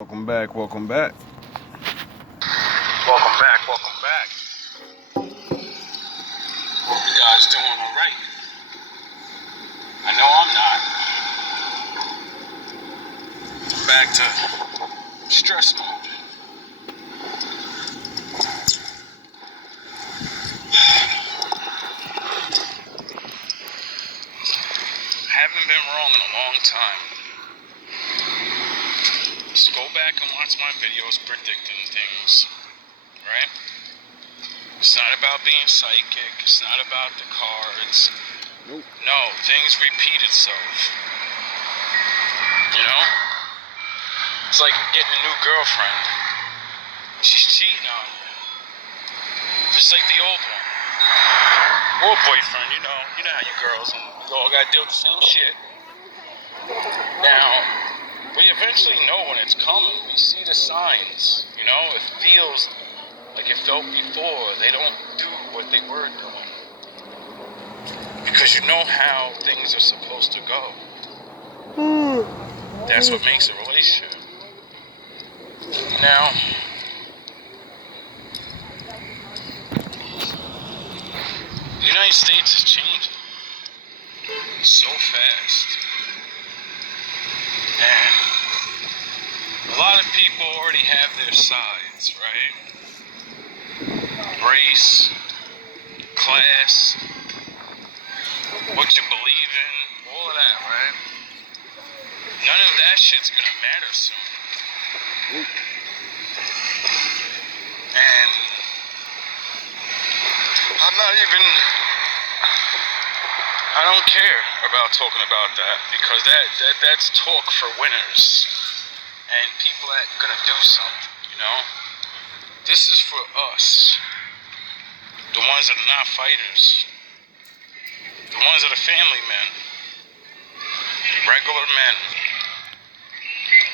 Welcome back, welcome back. Welcome back. Hope you guys doing alright. I know I'm not. Back to stress mode. Haven't been wrong in a long time. Just go back and watch my videos predicting things, right? It's not about being psychic. It's not about the cards. Nope. No, things repeat itself. You know? It's like getting a new girlfriend. She's cheating on you. Just like the old one. Or boyfriend, you know how you girls and you all gotta deal with the same shit. Now, we eventually know when it's coming. We see the signs. You know, it feels like it felt before. They don't do what they were doing. Because you know how things are supposed to go. That's what makes a relationship. Now, the United States is changing so fast. And a lot of people already have their sides, right? Race, class, what you believe in, all of that, right? None of that shit's gonna matter soon. And I don't care about talking about that because that's talk for winners and people that are gonna do something, you know? This is for us, the ones that are not fighters, the ones that are family men, regular men.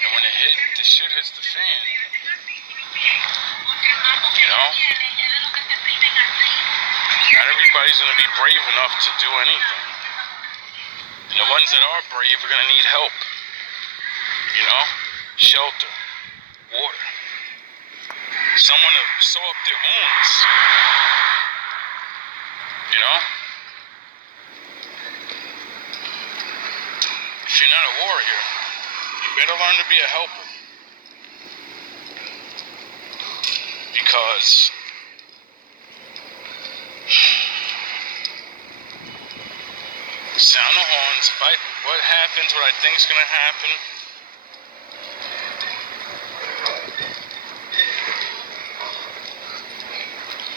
And when the shit hits the fan, you know? Not everybody's gonna be brave enough to do anything. And the ones that are brave are gonna need help. You know? Shelter, water. Someone to sew up their wounds. You know? If you're not a warrior, you better learn to be a helper. Because sound the horns, fight what happens, what I think is gonna happen.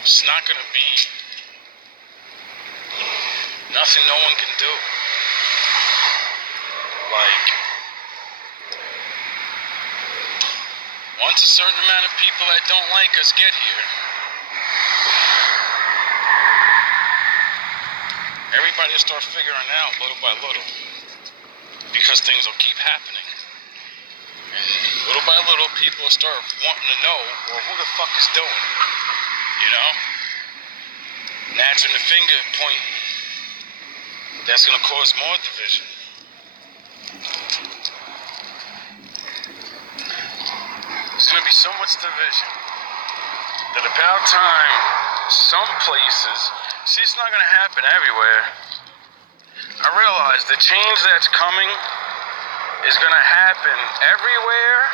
It's not gonna be nothing no one can do. Like, once a certain amount of people that don't like us get here, everybody will start figuring out little by little, because things will keep happening. And little by little, people will start wanting to know, well, who the fuck is doing it? You know? And that's when the finger pointing, that's going to cause more division. There's going to be so much division that about time, some places, see, it's not going to happen everywhere. I realize the change that's coming is going to happen everywhere,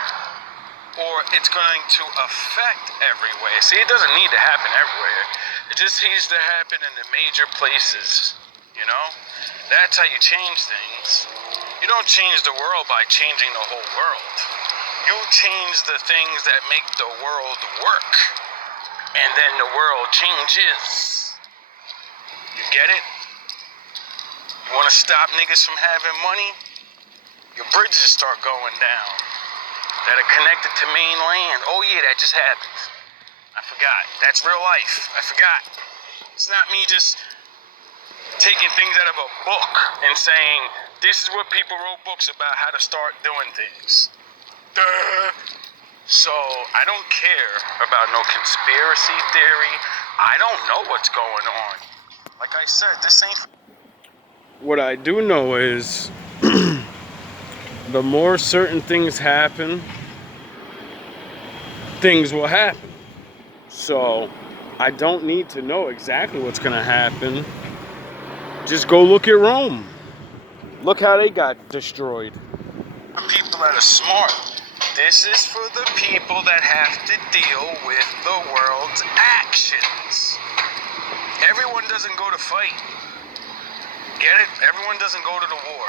or it's going to affect everywhere. See, it doesn't need to happen everywhere. It just needs to happen in the major places, you know? That's how you change things. You don't change the world by changing the whole world. You change the things that make the world work, and then the world changes. You get it? You want to stop niggas from having money? Your bridges start going down that are connected to main land. Oh yeah, that just happened. I forgot. That's real life. I forgot. It's not me just taking things out of a book and saying, this is what people wrote books about how to start doing things. Duh. So, I don't care about no conspiracy theory. I don't know what's going on. Like I said, this ain't... What I do know is the more certain things happen, things will happen. So I don't need to know exactly what's going to happen. Just go look at Rome. Look how they got destroyed. People that are smart. This is for the people that have to deal with the world's actions. Everyone doesn't go to fight. Get it? Everyone doesn't go to the war.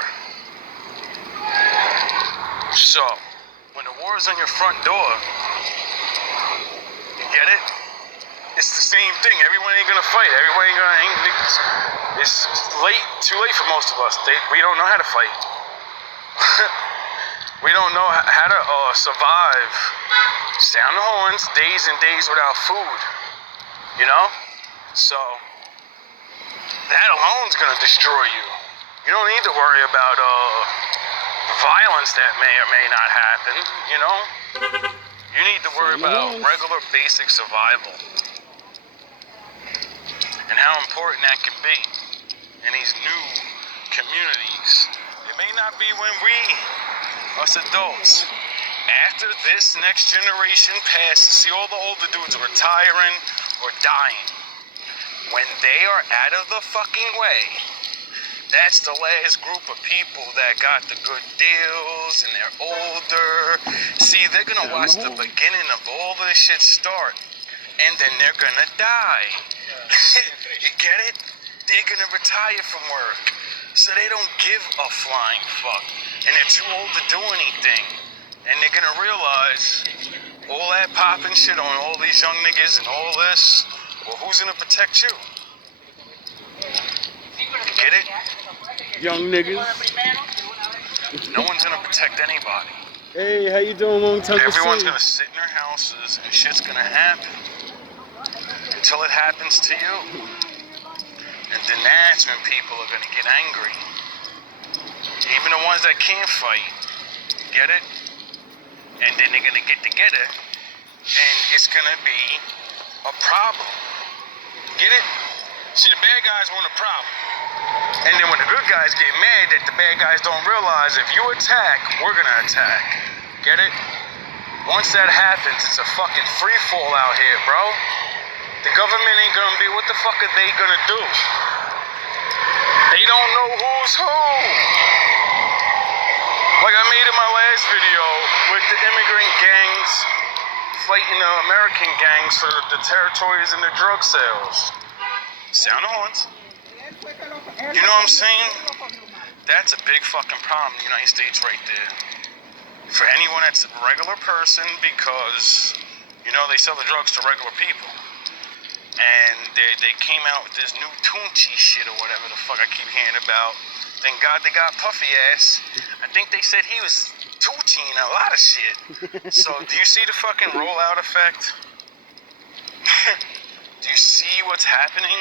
So, when the war is on your front door, you get it? It's the same thing. Everyone ain't gonna fight. Everyone ain't gonna. It's late, too late for most of us. We don't know how to fight. We don't know how to survive. Sound the horns, days and days without food. You know? So, that alone's gonna destroy you. You don't need to worry about violence that may or may not happen, you know? You need to worry about regular basic survival. And how important that can be in these new communities. It may not be when we, us adults, after this next generation passes, see all the older dudes are retiring or dying. When they are out of the fucking way, that's the last group of people that got the good deals and they're older. See, they're gonna watch the beginning of all this shit start, and then they're gonna die. You get it? They're gonna retire from work, so they don't give a flying fuck, and they're too old to do anything. And they're gonna realize all that popping shit on all these young niggas and all this. Well, who's gonna protect you? You get it? Young niggas. No one's gonna protect anybody. Hey, how you doing? Long time to see. Everyone's gonna sit in their houses and shit's gonna happen until it happens to you. And then that's when people are gonna get angry. Even the ones that can't fight. Get it? And then they're gonna get together and it's gonna be a problem. Get it? See, the bad guys want a problem. And then when the good guys get mad that the bad guys don't realize if you attack, we're gonna attack. Get it? Once that happens, it's a fucking free fall out here, bro. The government ain't gonna be, what the fuck are they gonna do? They don't know who's who. Like I made in my last video with the immigrant gangs fighting the American gangs for the territories and the drug sales. Sound the horns. You know what I'm saying? That's a big fucking problem in the United States right there. For anyone that's a regular person, because, you know, they sell the drugs to regular people. And they came out with this new Tunchi shit or whatever the fuck I keep hearing about. Thank God they got Puffy ass. I think they said he was Tunchiing a lot of shit. So do you see the fucking rollout effect? Do you see what's happening?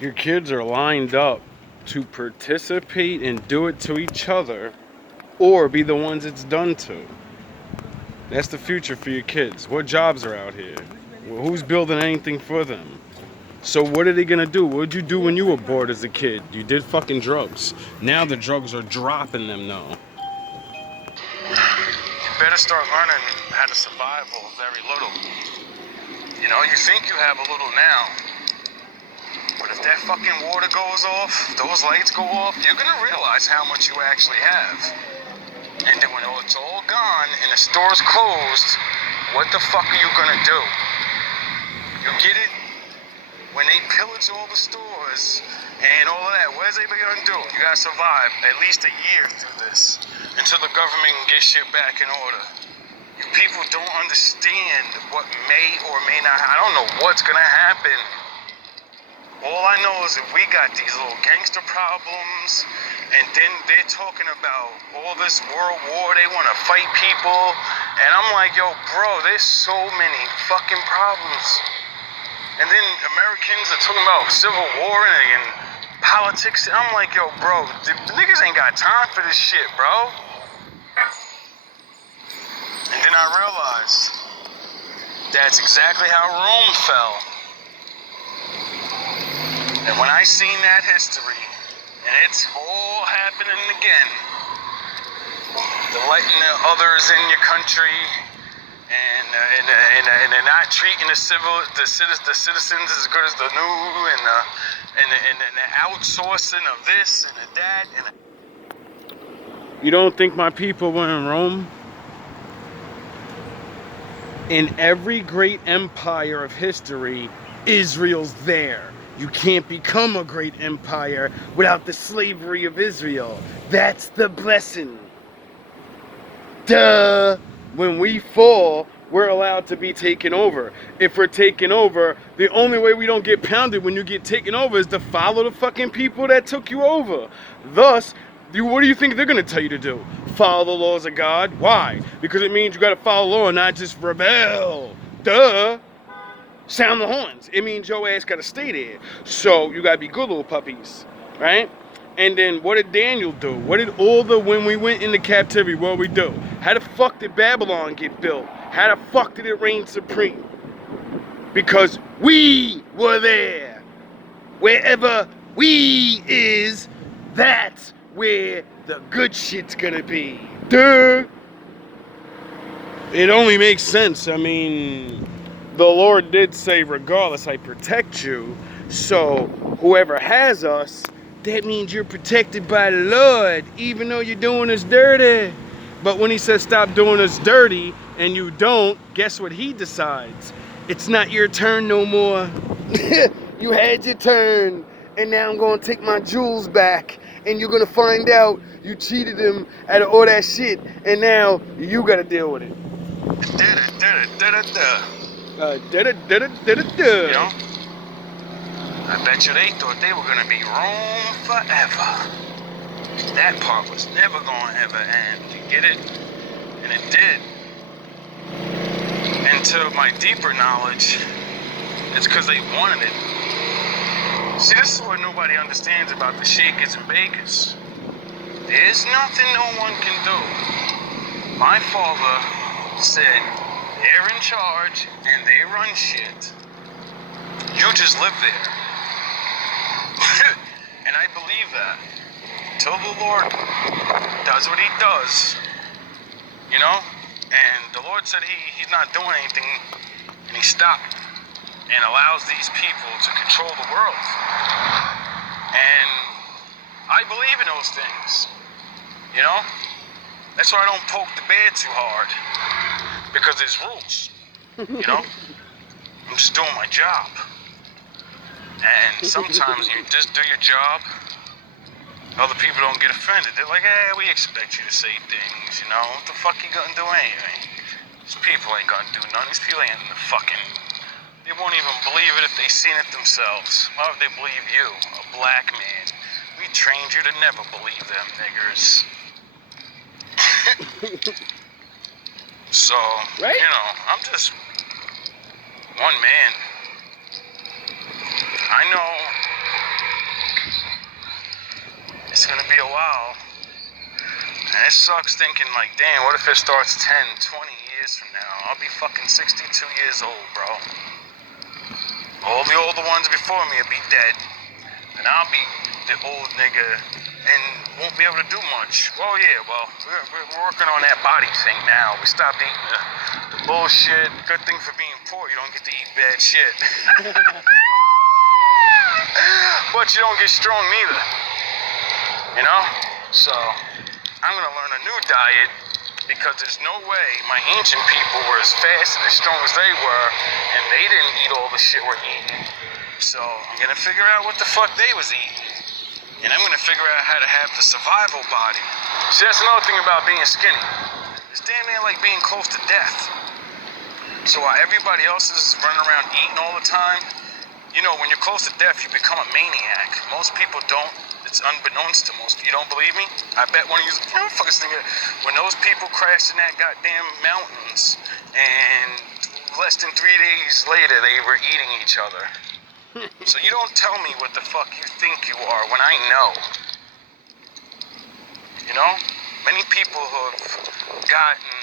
Your kids are lined up to participate and do it to each other, or be the ones it's done to. That's the future for your kids. What jobs are out here? Well, who's building anything for them? So what are they gonna do? What did you do when you were bored as a kid? You did fucking drugs. Now the drugs are dropping them now. You better start learning how to survive with very little. You know, you think you have a little now, but if that fucking water goes off, those lights go off, you're gonna realize how much you actually have. And then when it's all gone and the store's closed, what the fuck are you gonna do? You get it? When they pillage all the stores and all of that, what is everybody gonna do? You gotta survive at least a year through this until the government can get shit back in order. You people don't understand what may or may not. I don't know what's gonna happen. All I know is that we got these little gangster problems, and then they're talking about all this world war. They want to fight people, and I'm like, yo, bro, there's so many fucking problems. And then Americans are talking about civil war and politics. I'm like, yo, bro, the niggas ain't got time for this shit, bro. And then I realized that's exactly how Rome fell. And when I seen that history, and it's all happening again, the letting the others in your country, and they're not treating the citizens as good as the new, and the outsourcing of this and of that. You don't think my people were in Rome? In every great empire of history, Israel's there. You can't become a great empire without the slavery of Israel. That's the blessing. Duh! When we fall, we're allowed to be taken over. If we're taken over, the only way we don't get pounded when you get taken over is to follow the fucking people that took you over. Thus, what do you think they're going to tell you to do? Follow the laws of God? Why? Because it means you got to follow law and not just rebel. Duh! Sound the horns. It means your ass got to stay there. So you got to be good little puppies, right? And then what did Daniel do? What did when we went into captivity, what did we do? How the fuck did Babylon get built? How the fuck did it reign supreme? Because we were there. Wherever we is, that's where the good shit's gonna be. Duh! It only makes sense. I mean, the Lord did say, regardless, I protect you. So, whoever has us, that means you're protected by the Lord, even though you're doing us dirty. But when he says stop doing us dirty, and you don't, guess what he decides? It's not your turn no more. You had your turn, and now I'm gonna take my jewels back, and you're gonna find out you cheated him out of all that shit, and now you gotta deal with it. You know? I bet you they thought they were gonna be Rome forever. That part was never gonna ever end. You get it? And it did. And to my deeper knowledge, it's because they wanted it. See, this is what nobody understands about the shakers and bakers. There's nothing no one can do. My father said, they're in charge and they run shit. You just live there. And I believe that. Till the Lord does what he does, you know? And the Lord said he's not doing anything, and he stopped and allows these people to control the world. And I believe in those things, you know? That's why I don't poke the bear too hard, because there's rules, you know? I'm just doing my job. And sometimes you just do your job, other people don't get offended. They're like, hey, we expect you to say things, you know? What the fuck you gonna do anyway? These people ain't gonna do nothing. These people ain't in the fucking... They won't even believe it if they seen it themselves. Why would they believe you, a black man? We trained you to never believe them niggers. So, right? You know, I'm just one man. I know it's gonna be a while, and it sucks thinking like, damn, what if it starts 10, 20 years from now? I'll be fucking 62 years old, bro. All the older ones before me will be dead, and I'll be the old nigga and won't be able to do much. Well, yeah, we're working on that body thing now. We stopped eating the bullshit. Good thing for being poor, you don't get to eat bad shit. But you don't get strong neither, you know? So, I'm gonna learn a new diet, because there's no way my ancient people were as fast and as strong as they were, and they didn't eat all the shit we're eating. So, I'm gonna figure out what the fuck they was eating. And I'm gonna figure out how to have the survival body. See, that's another thing about being skinny. It's damn near like being close to death. So while everybody else is running around eating all the time, you know, when you're close to death, you become a maniac. Most people don't. It's unbeknownst to most. You don't believe me? I bet one of you, fuckers think it. When those people crashed in that goddamn mountains, and less than 3 days later, they were eating each other. So you don't tell me what the fuck you think you are when I know. You know? Many people have gotten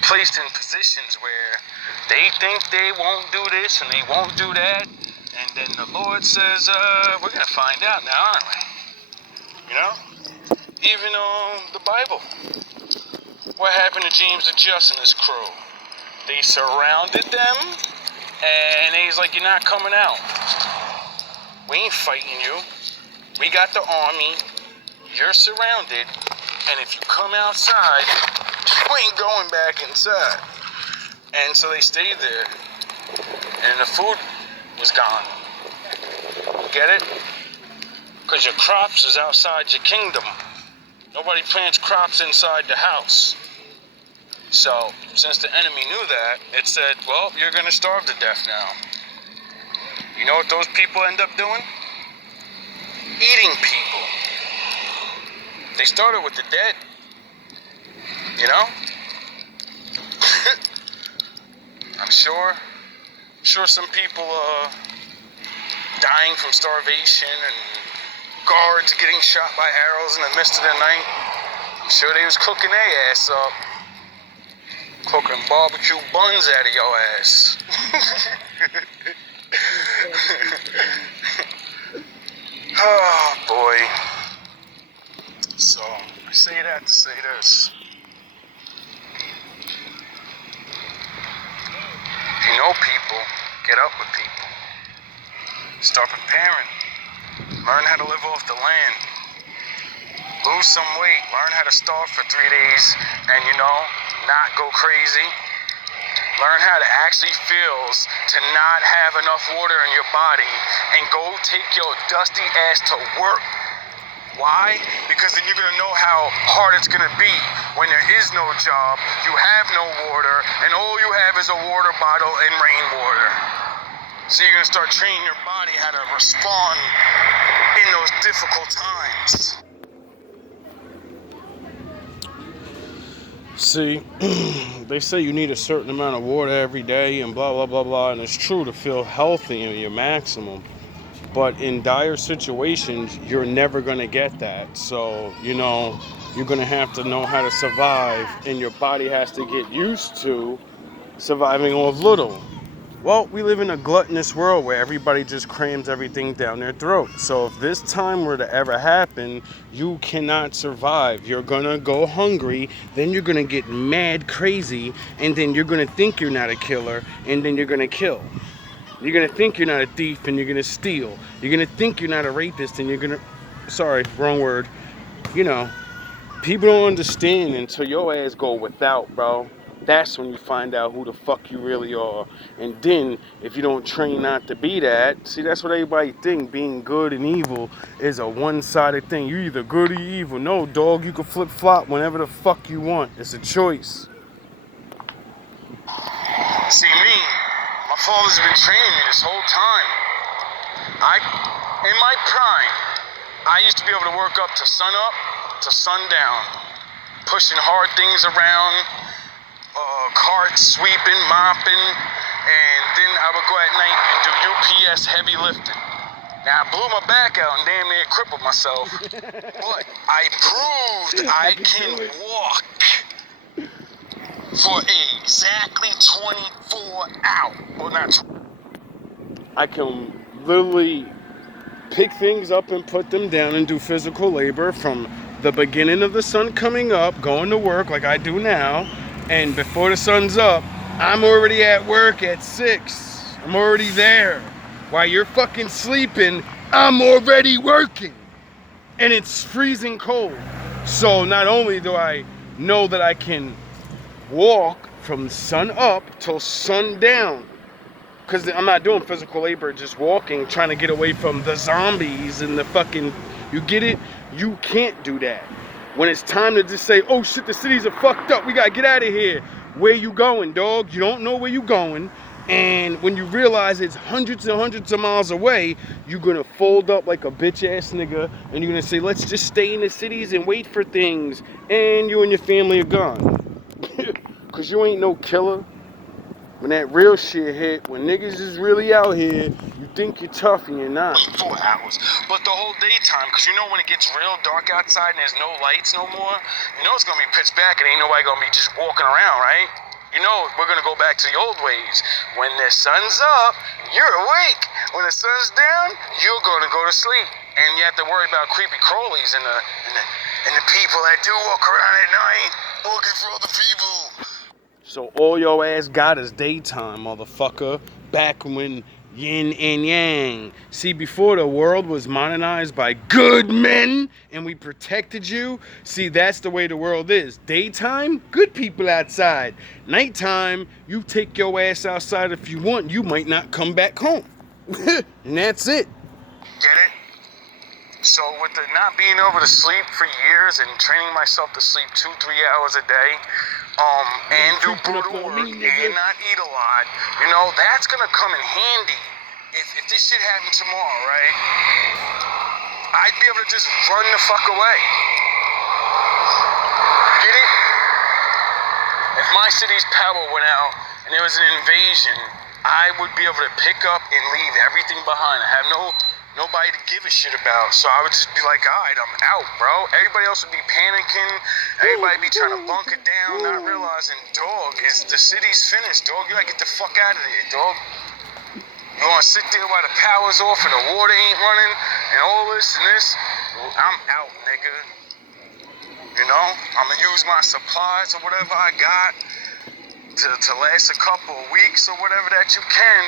placed in positions where they think they won't do this and they won't do that, and then the Lord says, we're gonna find out now, aren't we? You know? Even the Bible. what happened to James and Justin and his crew? They surrounded them, and he's like, you're not coming out. We ain't fighting you. We got the army. You're surrounded, and if you come outside, you ain't going back inside. And so they stayed there, and the food was gone. Get it? Because your crops is outside your kingdom. Nobody plants crops inside the house. So, since the enemy knew that, it said, well, you're going to starve to death now. You know what those people end up doing? Eating people. They started with the dead. You know? I'm sure some people dying from starvation and guards getting shot by arrows in the midst of the night. I'm sure they was cooking their ass up. Cooking barbecue buns out of your ass. Oh boy. So I say that to say this. If you know people, get up with people. Start preparing. Learn how to live off the land. Lose some weight. Learn how to starve for 3 days and, not go crazy. Learn how it actually feels to not have enough water in your body and go take your dusty ass to work. Why? Because then you're going to know how hard it's going to be when there is no job, you have no water, and all you have is a water bottle and rainwater. So you're going to start training your body how to respond in those difficult times. See, they say you need a certain amount of water every day and blah, blah, blah, blah. And it's true to feel healthy and your maximum. But in dire situations, you're never going to get that. So, you're going to have to know how to survive. And your body has to get used to surviving off little. Well, we live in a gluttonous world where everybody just crams everything down their throat. So if this time were to ever happen, you cannot survive. You're gonna go hungry, then you're gonna get mad crazy, and then you're gonna think you're not a killer, and then you're gonna kill. You're gonna think you're not a thief, and you're gonna steal. You're gonna think you're not a rapist, and you're gonna... Sorry, wrong word. People don't understand until your ass go without, bro. That's when you find out who the fuck you really are. And then, if you don't train not to be that, see, that's what everybody think. Being good and evil is a one-sided thing. You either good or you evil. No, dog, you can flip-flop whenever the fuck you want. It's a choice. See, my father's been training me this whole time. In my prime, I used to be able to work up to sun up to sundown, pushing hard things around, carts, sweeping, mopping, and then I would go at night and do UPS heavy lifting. Now, I blew my back out and damn near crippled myself, but I proved I can walk for exactly 24 hours. Well, not. I can literally pick things up and put them down and do physical labor from the beginning of the sun coming up, going to work like I do now, and before the sun's up, I'm already at work at 6. I'm already there. While you're fucking sleeping, I'm already working. And it's freezing cold. So not only do I know that I can walk from sun up till sun down, because I'm not doing physical labor, just walking, trying to get away from the zombies and the fucking... You get it? You can't do that. When it's time to just say, oh shit, the cities are fucked up, we gotta get out of here. Where you going, dog? You don't know where you going. And when you realize it's hundreds and hundreds of miles away, you're gonna fold up like a bitch ass nigga and you're gonna say, let's just stay in the cities and wait for things. And you and your family are gone. Because you ain't no killer. When that real shit hit, when niggas is really out here, you think you're tough and you're not. 4 hours. But the whole daytime, because when it gets real dark outside and there's no lights no more, it's going to be pitch black and ain't nobody going to be just walking around, right? We're going to go back to the old ways. When the sun's up, you're awake. When the sun's down, you're going to go to sleep. And you have to worry about creepy crawlies and the and the people that do walk around at night looking for other people. So all your ass got is daytime, motherfucker. Back when yin and yang. See, before the world was modernized by good men and we protected you. See, that's the way the world is. Daytime, good people outside. Nighttime, you take your ass outside if you want. You might not come back home. And that's it. Get it? So with the not being able to sleep for years and training myself to sleep 2-3 hours a day, and do brutal work and not eat a lot, you know, that's gonna come in handy. If this shit happened tomorrow, right? I'd be able to just run the fuck away. Get it? If my city's power went out and there was an invasion, I would be able to pick up and leave everything behind. I have nobody to give a shit about. So I would just be like, alright, I'm out, bro. Everybody else would be panicking. Everybody be trying to bunker down, not realizing, dog, the city's finished, dog. You gotta get the fuck out of there, dog. You wanna sit there while the power's off and the water ain't running and all this and this? I'm out, nigga. You know? I'm gonna use my supplies or whatever I got to last a couple of weeks or whatever that you can.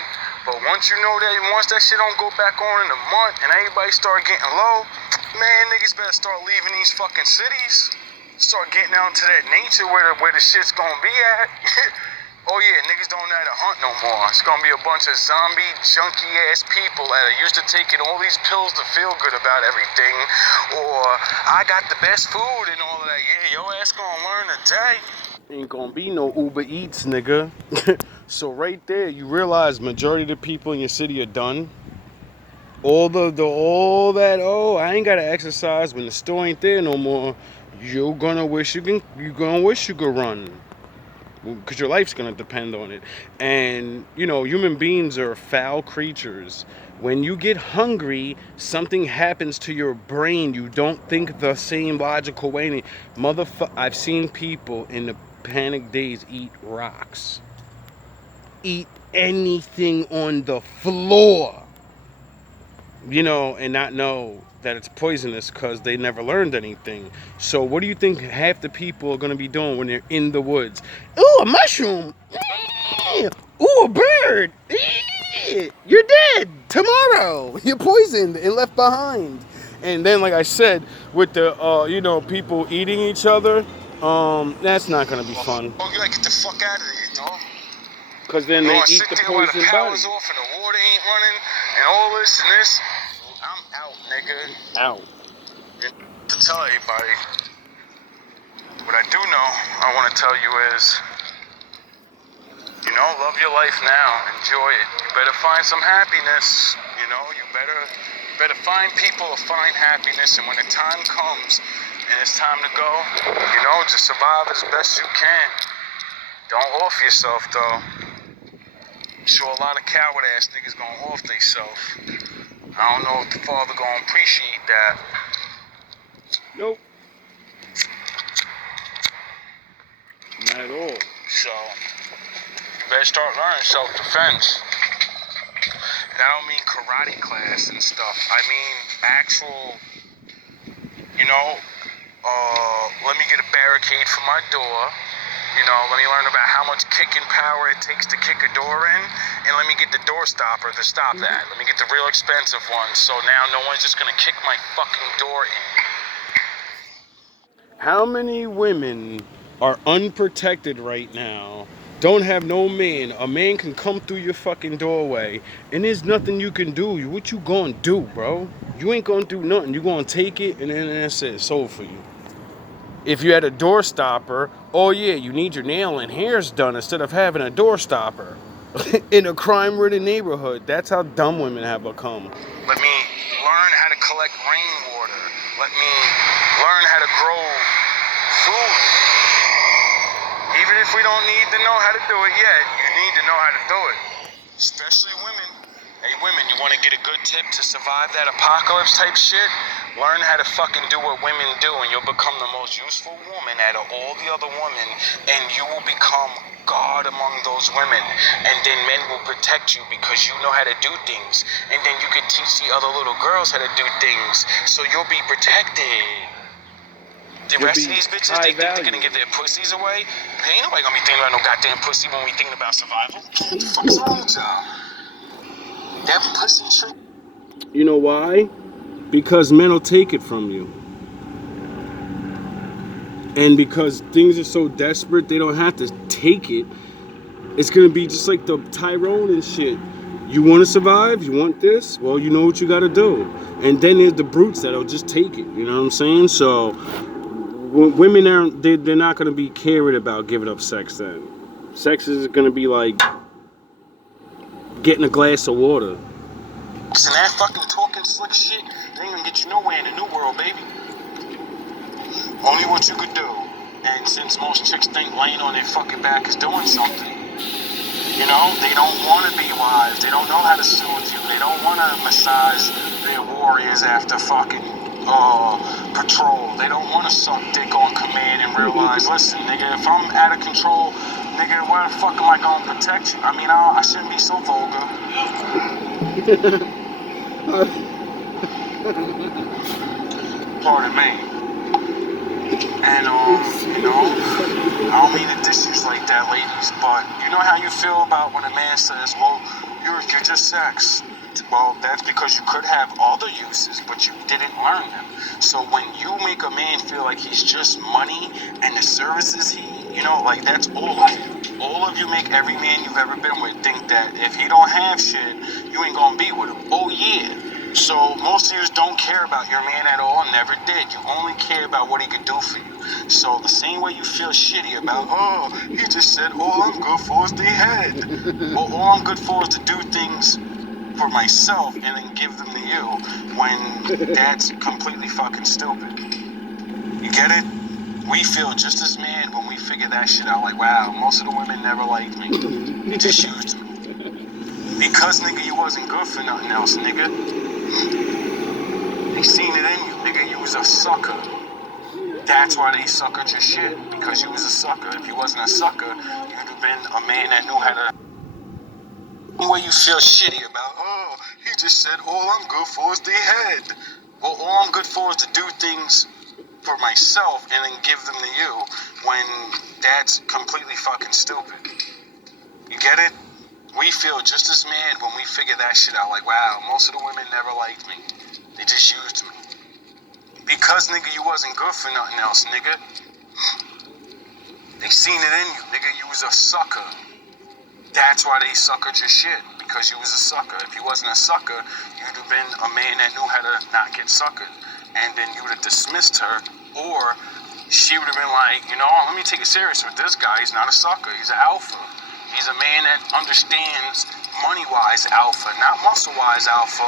But once you know that, once that shit don't go back on in a month and everybody start getting low, man, niggas better start leaving these fucking cities. Start getting out into that nature where the shit's gonna be at. Oh yeah, niggas don't know how to hunt no more. It's gonna be a bunch of zombie, junky ass people that are used to taking all these pills to feel good about everything. Or I got the best food and all of that. Yeah, your ass gonna learn today. Ain't gonna be no Uber Eats, nigga. So right there, you realize majority of the people in your city are done. All I ain't gotta exercise when the store ain't there no more. You're gonna wish you could run. Because your life's gonna depend on it. And you know, human beings are foul creatures. When you get hungry, something happens to your brain. You don't think the same logical way. I've seen people in the panic days eat rocks. Eat anything on the floor. You know, and not know that it's poisonous because they never learned anything. So what do you think half the people are going to be doing when they're in the woods? Ooh, a mushroom. Ooh, a bird. You're dead tomorrow. You're poisoned and left behind. And then, like I said, with the people eating each other, that's not going to be fun. Oh, you gotta get the fuck out of here, dog. Because then they eat the poison body. The power's body. off and the water ain't running and all this and this. I'm out, nigga. Out. To tell everybody, what I do know, I want to tell you is, you know, love your life now. Enjoy it. You better find some happiness. You know, you better find people to find happiness. And when the time comes and it's time to go, you know, just survive as best you can. Don't off yourself, though. I'm sure a lot of coward ass niggas gonna off theyself. I don't know if the father gonna appreciate that. Nope. Not at all. So, you better start learning self-defense. And I don't mean karate class and stuff. I mean actual, you know, let me get a barricade for my door. You know, let me learn about how much kicking power it takes to kick a door in, and let me get the door stopper to stop that. Let me get the real expensive one, so now no one's just gonna kick my fucking door in. How many women are unprotected right now? Don't have no man. A man can come through your fucking doorway, and there's nothing you can do. What you gonna do, bro? You ain't gonna do nothing. You gonna take it, and then that's it. It's over for you. If you had a door stopper, oh yeah, you need your nail and hairs done instead of having a door stopper. In a crime-ridden neighborhood, that's how dumb women have become. Let me learn how to collect rainwater. Let me learn how to grow food. Even if we don't need to know how to do it yet, you need to know how to do it. Especially women. Hey women, you want to get a good tip to survive that apocalypse type shit? Learn how to fucking do what women do, and you'll become the most useful woman out of all the other women, and you will become God among those women. And then men will protect you because you know how to do things. And then you can teach the other little girls how to do things, so you'll be protected. The You'll rest be of these bitches, high they think they're value. gonna give their pussies away. Ain't nobody gonna be thinking about no goddamn pussy when we thinking about survival. What the fuck's wrong with y'all? That pussy trick. You know why? Because men will take it from you. And because things are so desperate, they don't have to take it. It's gonna be just like the Tyrone and shit. You want to survive? You want this? Well, you know what you gotta do. And then there's the brutes that'll just take it. You know what I'm saying? So women aren't. They're not gonna be caring about giving up sex. Then sex is gonna be like getting a glass of water. And that fucking talking slick shit, they ain't gonna get you nowhere in the new world, baby. Only what you could do. And since most chicks think laying on their fucking back is doing something, you know, they don't want to be wives. They don't know how to soothe you. They don't want to massage their warriors after fucking patrol. They don't want to suck dick on command and realize, listen, nigga, if I'm out of control, nigga, why the fuck am I going to protect you? I mean, I shouldn't be so vulgar. Pardon me. And, you know, I don't mean to diss you like that, ladies, but you know how you feel about when a man says, well, you're just sex. Well, that's because you could have other uses, but you didn't learn them. So when you make a man feel like he's just money and the services you know, like that's all of you. All of you make every man you've ever been with think that if he don't have shit, you ain't gonna be with him. Oh yeah. So most of you don't care about your man at all, never did. You only care about what he could do for you. So the same way you feel shitty about, oh, he just said all I'm good for is the head. Well, all I'm good for is to do things for myself and then give them to you when that's completely fucking stupid. You get it? We feel just as mad when we figure that shit out. Like, wow, most of the women never liked me. They just used me. Because, nigga, you wasn't good for nothing else, nigga. They seen it in you, nigga. You was a sucker. That's why they suckered your shit. Because you was a sucker. If you wasn't a sucker, you'd have been a man that knew how to... Anyway, you feel shitty about, oh, he just said all I'm good for is the head. Well, all I'm good for is to do things for myself and then give them to you when that's completely fucking stupid. You get it? We feel just as mad when we figure that shit out. Like, wow, most of the women never liked me. They just used me. Because, nigga, you wasn't good for nothing else, nigga. They seen it in you, nigga. You was a sucker. That's why they suckered your shit. Because you was a sucker. If you wasn't a sucker, you'd have been a man that knew how to not get suckered. And then you would have dismissed her. Or she would have been like, you know, let me take it serious with this guy. He's not a sucker. He's an alpha. He's a man that understands money-wise alpha, not muscle-wise alpha.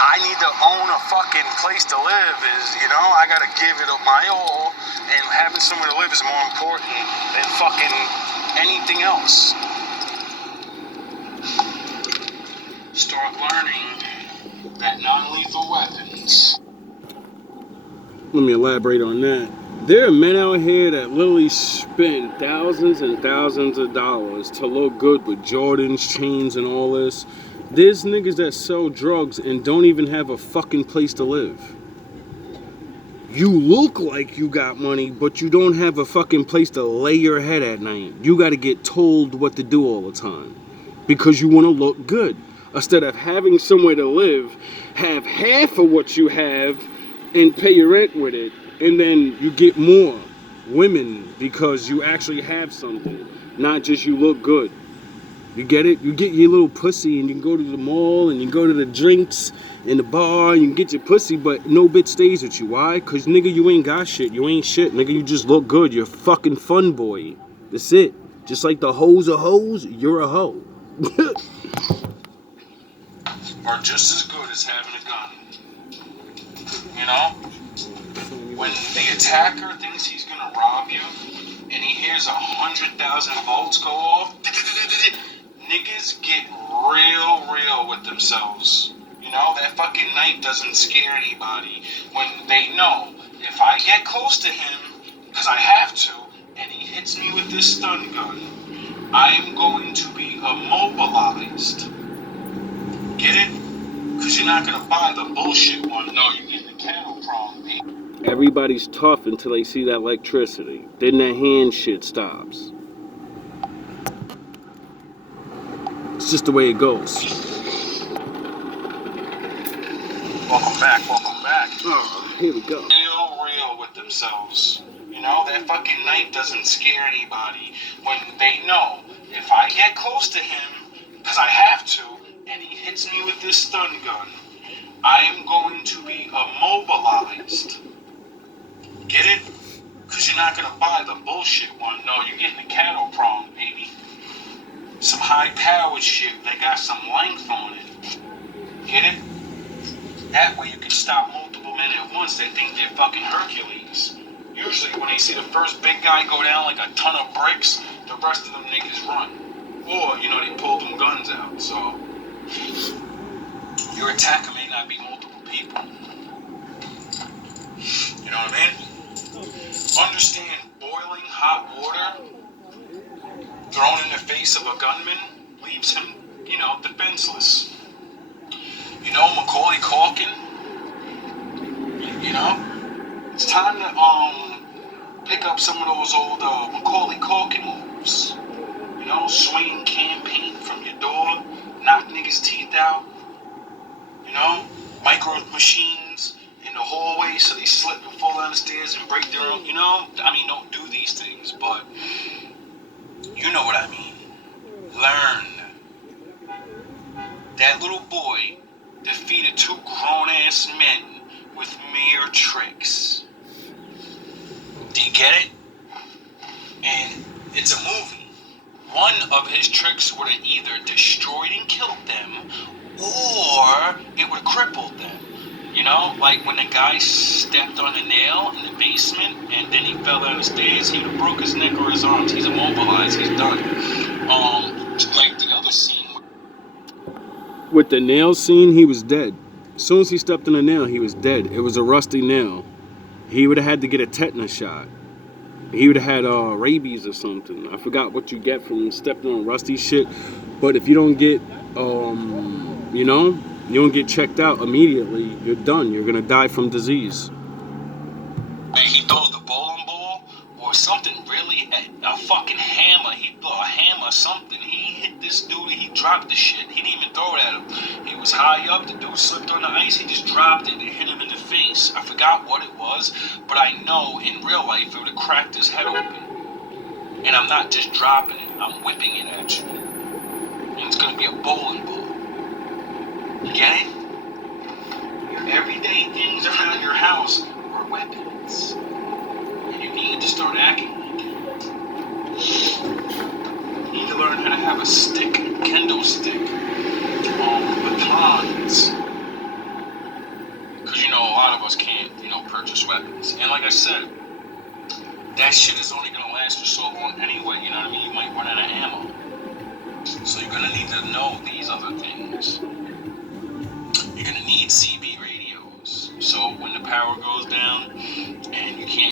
I need to own a fucking place to live you know, I gotta give it up my all, and having somewhere to live is more important than fucking anything else. Start learning that non-lethal weapons. Let me elaborate on that. There are men out here that literally spend thousands and thousands of dollars to look good with Jordans, chains, and all this. There's niggas that sell drugs and don't even have a fucking place to live. You look like you got money, but you don't have a fucking place to lay your head at night. You gotta get told what to do all the time because you wanna look good. Instead of having somewhere to live, have half of what you have and pay your rent with it. And then you get more women because you actually have something, not just you look good. You get it? You get your little pussy and you can go to the mall and you go to the drinks in the bar and you can get your pussy, but no bitch stays with you. Why? Because, nigga, you ain't got shit. You ain't shit. Nigga, you just look good. You're a fucking fun boy. That's it. Just like the hoes are hoes, you're a hoe. Are just as good as having a gun. You know? When the attacker thinks he's gonna rob you, and he hears 100,000 volts go off, niggas get real with themselves. You know, that fucking knife doesn't scare anybody when they know if I get close to him, because I have to, and he hits me with this stun gun, I am going to be immobilized. Get it? Because you're not gonna buy the bullshit one. No, you get the cattle prong, baby. Everybody's tough until they see that electricity. Then that hand shit stops. It's just the way it goes. Welcome back, welcome back. Oh, here we go. Real with themselves. You know, that fucking knife doesn't scare anybody when they know if I get close to him, because I have to, and he hits me with this stun gun, I am going to be immobilized. Get it? Because you're not going to buy the bullshit one. No, you're getting the cattle prong, baby. Some high-powered shit that got some length on it. Get it? That way you can stop multiple men at once that think they're fucking Hercules. Usually when they see the first big guy go down like a ton of bricks, the rest of them niggas run. Or, you know, they pull them guns out. So, your attacker may not be multiple people. You know what I mean? Understand, boiling hot water thrown in the face of a gunman leaves him, you know, defenseless. You know, Macaulay Culkin, you know, it's time to pick up some of those old Macaulay Culkin moves. You know, swinging can paint from your door, knock niggas' teeth out. You know, micro machines in the hallway so they slip and fall down the stairs and break their own. You know, I mean, don't do these things, but you know what I mean. Learn. That little boy defeated 2 grown-ass men with mere tricks. Do you get it? And it's a movie. One of his tricks would have either destroyed and killed them, or it would have crippled them. You know, like when the guy stepped on a nail in the basement and then he fell down the stairs, he would have broke his neck or his arms. He's immobilized, he's done. Like the other scene. With the nail scene, he was dead. As soon as he stepped on a nail, he was dead. It was a rusty nail. He would have had to get a tetanus shot. He would have had rabies or something. I forgot what you get from stepping on rusty shit. But if you don't get, you know, you don't get checked out immediately, you're done. You're going to die from disease. And he throws the bowling ball or something really, a fucking hammer. He threw a hammer, something. He hit this dude, he dropped the shit. He didn't even throw it at him. He was high up, the dude slipped on the ice, he just dropped it and hit him in the face. I forgot what it was, but I know in real life it would have cracked his head open. And I'm not just dropping it, I'm whipping it at you. And it's gonna be a bowling ball. You get it? Your everyday things around your house are weapons. And you need to start acting like it. You need to learn how to have a stick, kendo stick, batons. Because, you know, a lot of us can't, you know, purchase weapons. And like I said, that shit is only going to last for so long anyway, you know what I mean? You might run out of ammo. So you're going to need to know these other things. You're going to need CB radios. So when the power goes down and you can't